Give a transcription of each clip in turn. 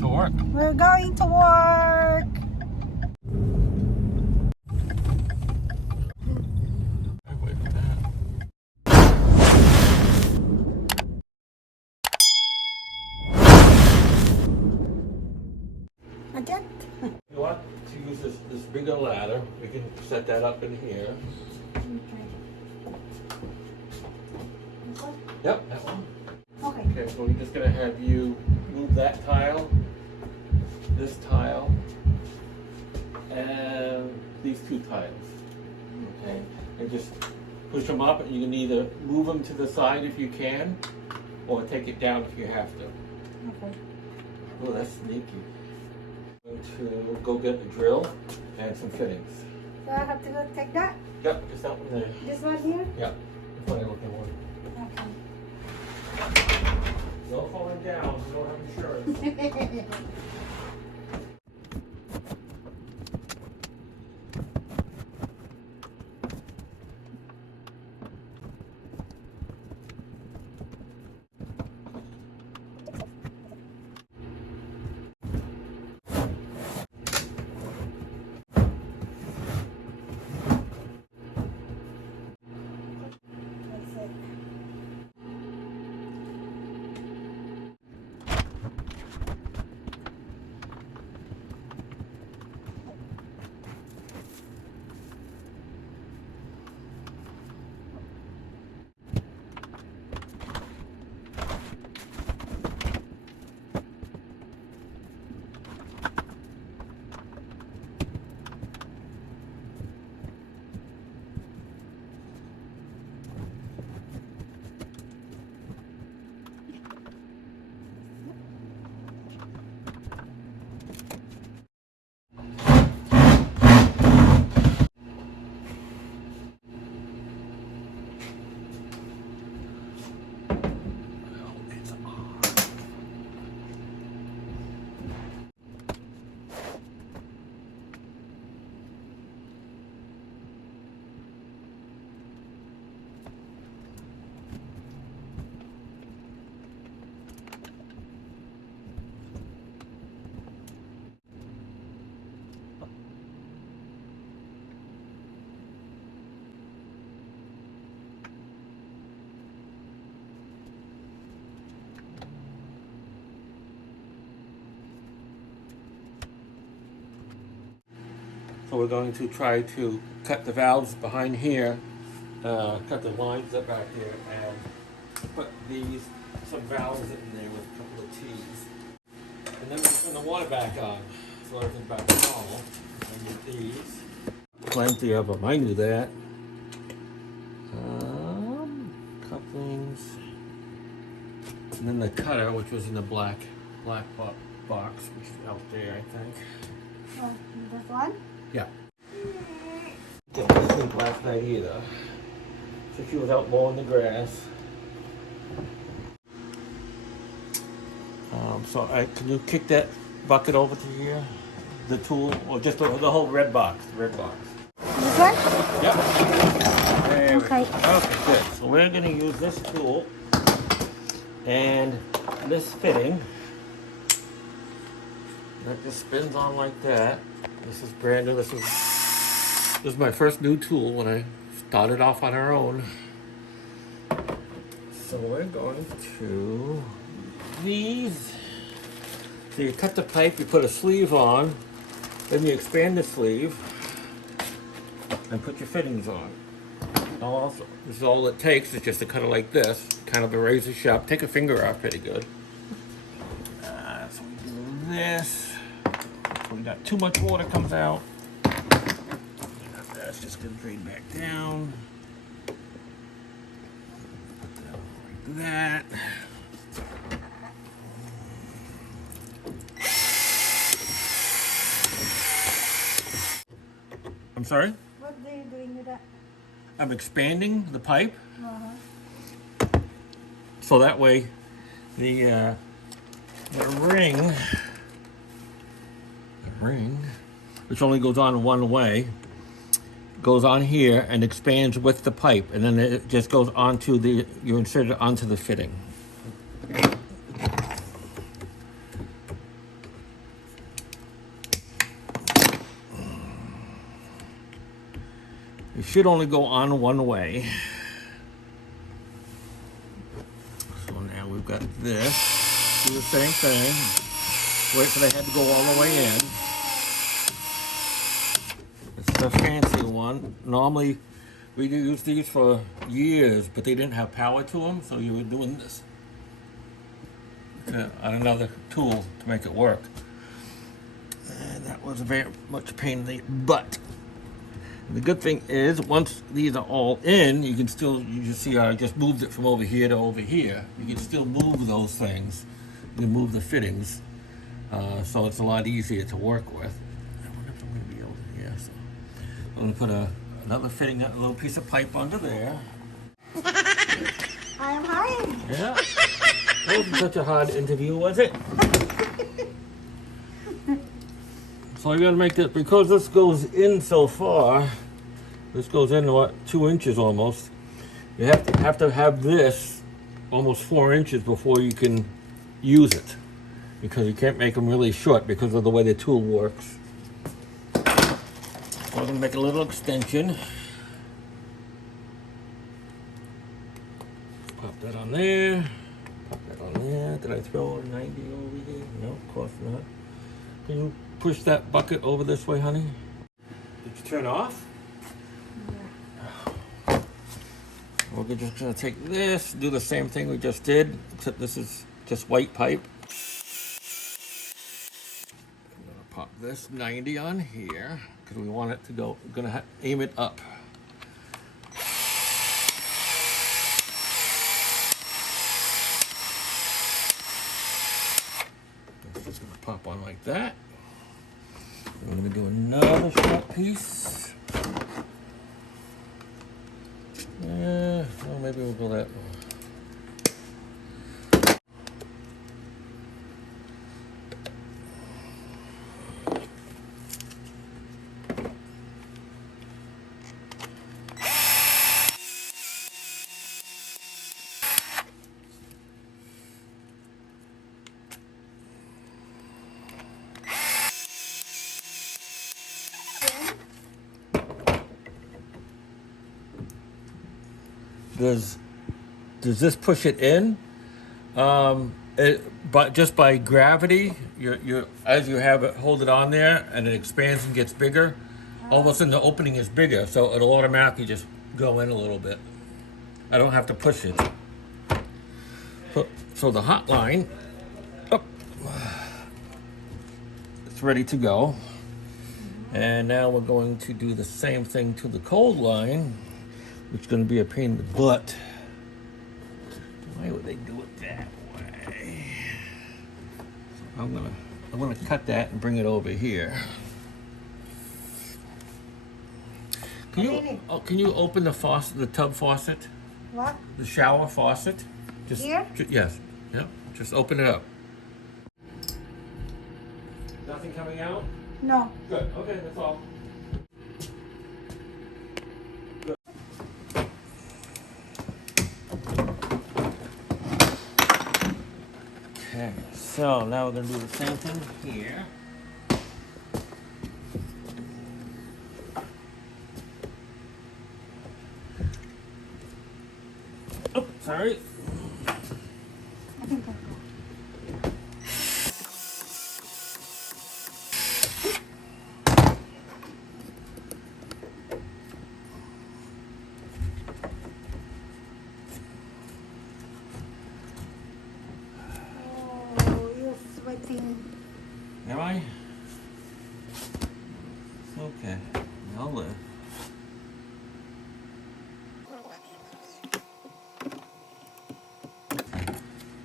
To work. We're going to work. Wait for that. Not yet. You want to use this bigger ladder? We can set that up in here. Yep, that one. Okay. Okay, so we're just gonna have you move that tile, this tile, and these two tiles. Okay, and just push them up, and you can either move them to the side if you can, or take it down if you have to. Okay. Oh, that's sneaky. I'm going to go get a drill and some fittings. So I have to go take that? Yep, just that one there. This one here? Yep, that's what I'm looking for. Okay. No falling down, we don't have insurance. That's it. So we're going to try to cut the valves behind here, cut the lines up back here, and put some valves in there with a couple of T's. And then we turn the water back on, so everything's back to normal. And get these. Plenty of them, I knew that. Couplings. And then the cutter, which was in the black box, which is out there, I think. Oh, this one? Yeah. Didn't sleep last night either. So she was out mowing the grass. Can you kick that bucket over to here? The tool, or just the whole red box? The red box. This one? Yep. There we go. Okay. Okay, good. So we're going to use this tool and this fitting. That just spins on like that. This is brand new. This is my first new tool when I started off on our own. So we're going to these. So you cut the pipe, you put a sleeve on, then you expand the sleeve and put your fittings on. Also, this is all it takes is just to cut it like this, kind of a razor sharp. Take a finger off pretty good. So we do this. We got too much water comes out. That's just gonna drain back down. Put that like that. I'm sorry? What are you doing with that? I'm expanding the pipe Uh-huh. so that way the ring, which only goes on one way, goes on here and expands with the pipe, and then it just goes onto you insert it onto the fitting. It should only go on one way. So now we've got this. Do the same thing. Wait for the head to go all the way in. It's the fancy one. Normally, we used these for years, but they didn't have power to them, so you were doing this on another tool to make it work. And that was very much a pain in the butt. The good thing is, once these are all in, you can still, you just see I just moved it from over here to over here. You can still move those things. You can move the fittings. So it's a lot easier to work with. I wonder if I'm going to be able to, yeah. So I'm going to put another fitting, a little piece of pipe under there. I'm hiding. Yeah. That wasn't such a hard interview, was it? So you gotta make this, because this goes in so far, this goes in what, 2 inches almost. You have to have this almost 4 inches before you can use it, because you can't make them really short because of the way the tool works. So I'm gonna make a little extension. Pop that on there. Pop that on there. Did I throw a 90 over here? No, of course not. Can you push that bucket over this way, honey? Did you turn off? Yeah. We're just gonna take this, do the same thing we just did, except this is just white pipe. I'm gonna pop this 90 on here, because we want it to go, we're gonna aim it up. It's just gonna pop on like that. We're going to do another short piece. Yeah, well, maybe we'll go that way. Does this push it in? But just by gravity, you as you have it, hold it on there, and it expands and gets bigger. All of a sudden, the opening is bigger, so it'll automatically just go in a little bit. I don't have to push it. So the hot line, it's ready to go. And now we're going to do the same thing to the cold line, which is going to be a pain in the butt. Why would they do it that way? So I'm gonna cut that and bring it over here. Can you open the faucet, the tub faucet? What? The shower faucet? Just here? Yes. Yep. Just open it up. Nothing coming out? No. Good. Okay, that's all. Okay, so now we're going to do the same thing here. Oh, sorry. I think I sweating. Am I? Okay, I'll live.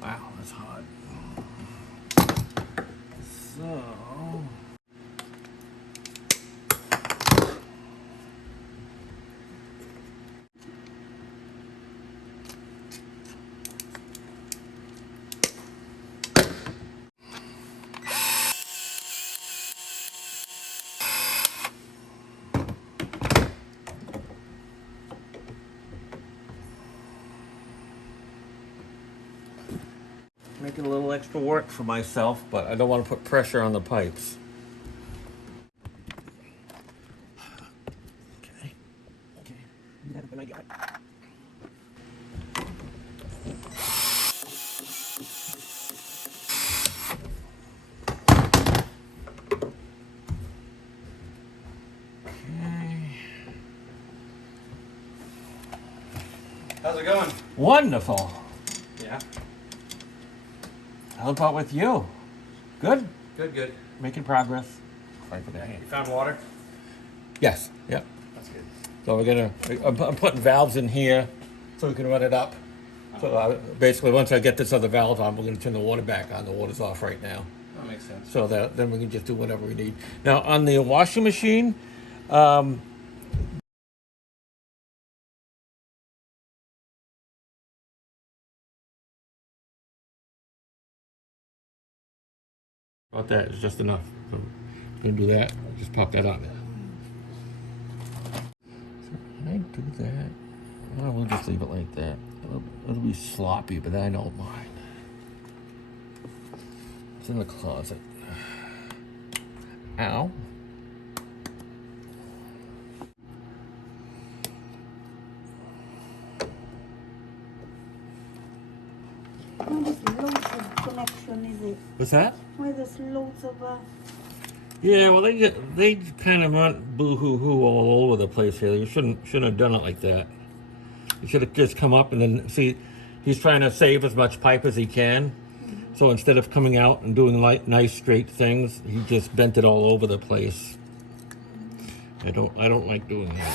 Wow, that's hot. So... making a little extra work for myself, but I don't want to put pressure on the pipes. Okay. I got. How's it going? Wonderful. Yeah. How about with you? Good? Good, good. Making progress. Sorry for that. You found water? Yes. Yep. That's good. So I'm putting valves in here so we can run it up. So basically, once I get this other valve on, we're going to turn the water back on. The water's off right now. That makes sense. So that then we can just do whatever we need. Now on the washing machine, about that is just enough. So you can do that. Just pop that on there. So can I do that? Well, we'll just leave it like that. It'll be sloppy, but I don't mind. It's in the closet. Ow. Oh, there's loads of connection, is it? What's that? Why there's loads of Yeah, well, they kind of went boo-hoo-hoo all over the place here. You shouldn't have done it like that. You should have just come up and then see. He's trying to save as much pipe as he can. So instead of coming out and doing nice straight things, he just bent it all over the place. I don't like doing that.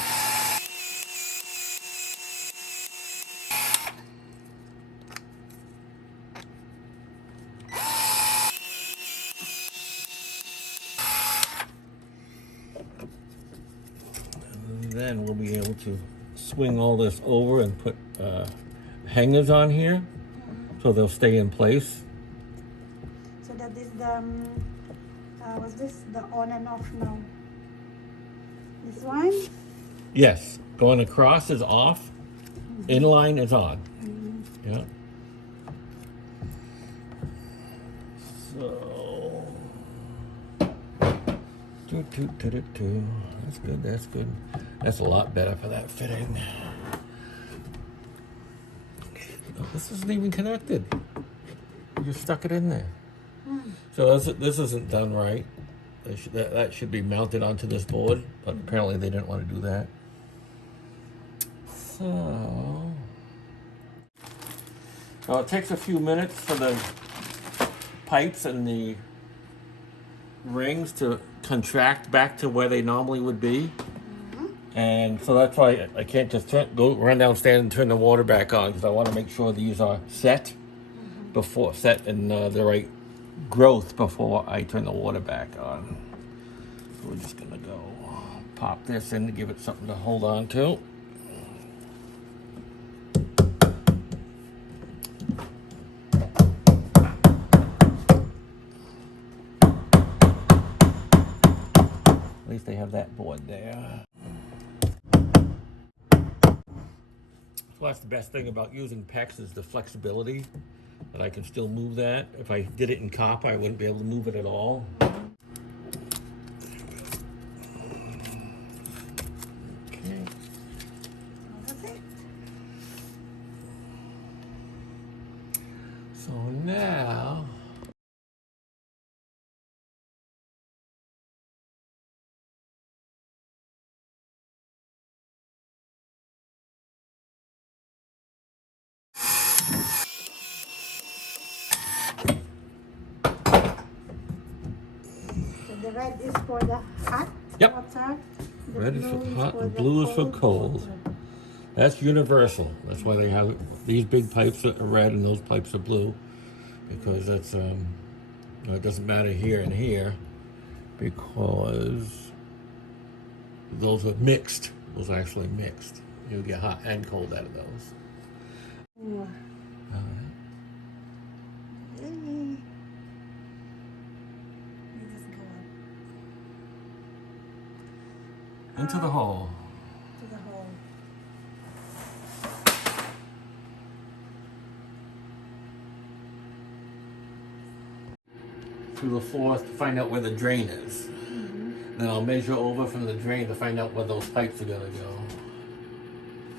And then we'll be able to swing all this over and put hangers on here, so they'll stay in place. so that is the was this the on and off now? This one? Yes, going across is off, inline is on. Yeah. So, that's good. That's good. That's a lot better for that fitting. Oh, this isn't even connected. You just stuck it in there. So this isn't done right. That should be mounted onto this board, but apparently they didn't want to do that. So, well, it takes a few minutes for the pipes and the rings to contract back to where they normally would be. And so that's why I can't just run downstairs and turn the water back on, because I want to make sure these are set in the right growth before I turn the water back on. So we're just gonna go pop this in to give it something to hold on to. At least they have that board there. So that's the best thing about using PEX is the flexibility, that I can still move that. If I did it in copper, I wouldn't be able to move it at all. Okay. That's it. So now, So the red is for the hot Yep. water. The red is for blue hot, for and the blue is for cold. water. That's universal. That's why they have these big pipes are red and those pipes are blue, because that's it doesn't matter here and here, because those are mixed. Those are actually mixed. You'll get hot and cold out of those. Ooh. All right. Yay. Let us go up Into the hole. to the hole. Through the floor to find out where the drain is. Then I'll measure over from the drain to find out where those pipes are gonna go.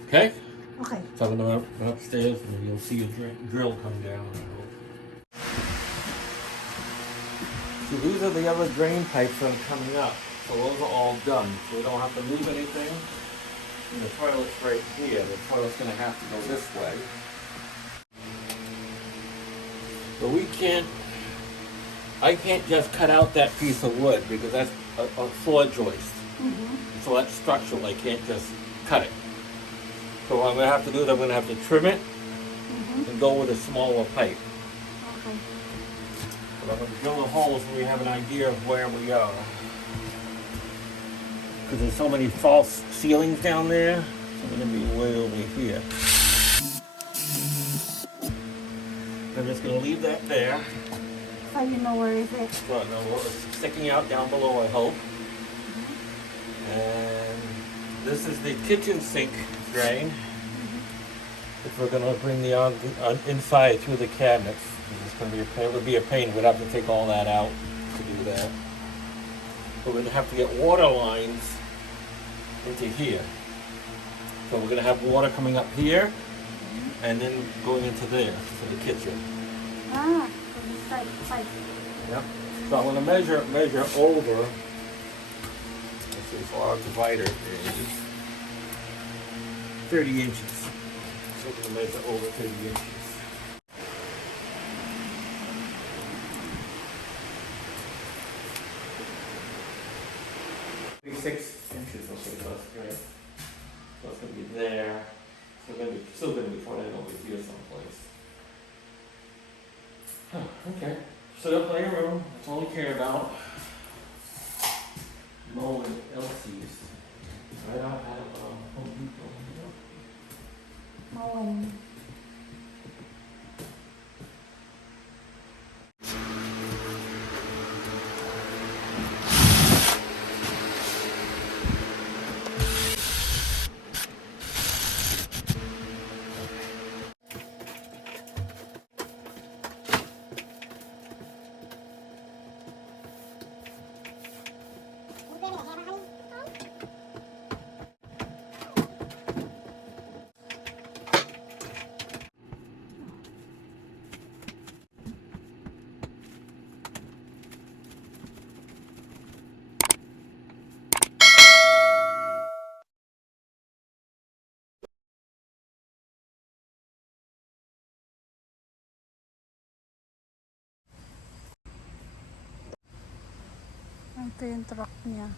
Okay? Okay. So I'm gonna go upstairs and you'll see a drill come down. So these are the other drain pipes that are coming up. So those are all done. So we don't have to move anything. And the toilet's right here. The toilet's gonna have to go this way. But I can't just cut out that piece of wood because that's a floor joist. So that's structural. I can't just cut it. So what I'm gonna have to do is I'm gonna have to trim it and go with a smaller pipe. Okay. But I'm gonna drill the holes so we have an idea of where we are. Because there's so many false ceilings down there, so we're gonna be way over here. I'm just gonna leave that there. So you know where is it? So I know it's sticking out down below, I hope. And this is the kitchen sink drain. If we're gonna bring the inside through the cabinets, it's gonna be it would be a pain. We'd have to take all that out to do that. But we're gonna have to get water lines into here. So we're gonna have water coming up here and then going into there for the kitchen. Ah, so this side. Yep. So I'm gonna measure over. Let's see, so our divider is 30 inches. So we're gonna measure over 30 inches. 36 inches, okay, so that's great. So it's gonna be there. So we're gonna be still gonna be running over here someplace. Okay. Set up plenty of room. That's all we care about. Mowing Elsie's. Right out at Home Depot. Mowing. Ito yung truck niya.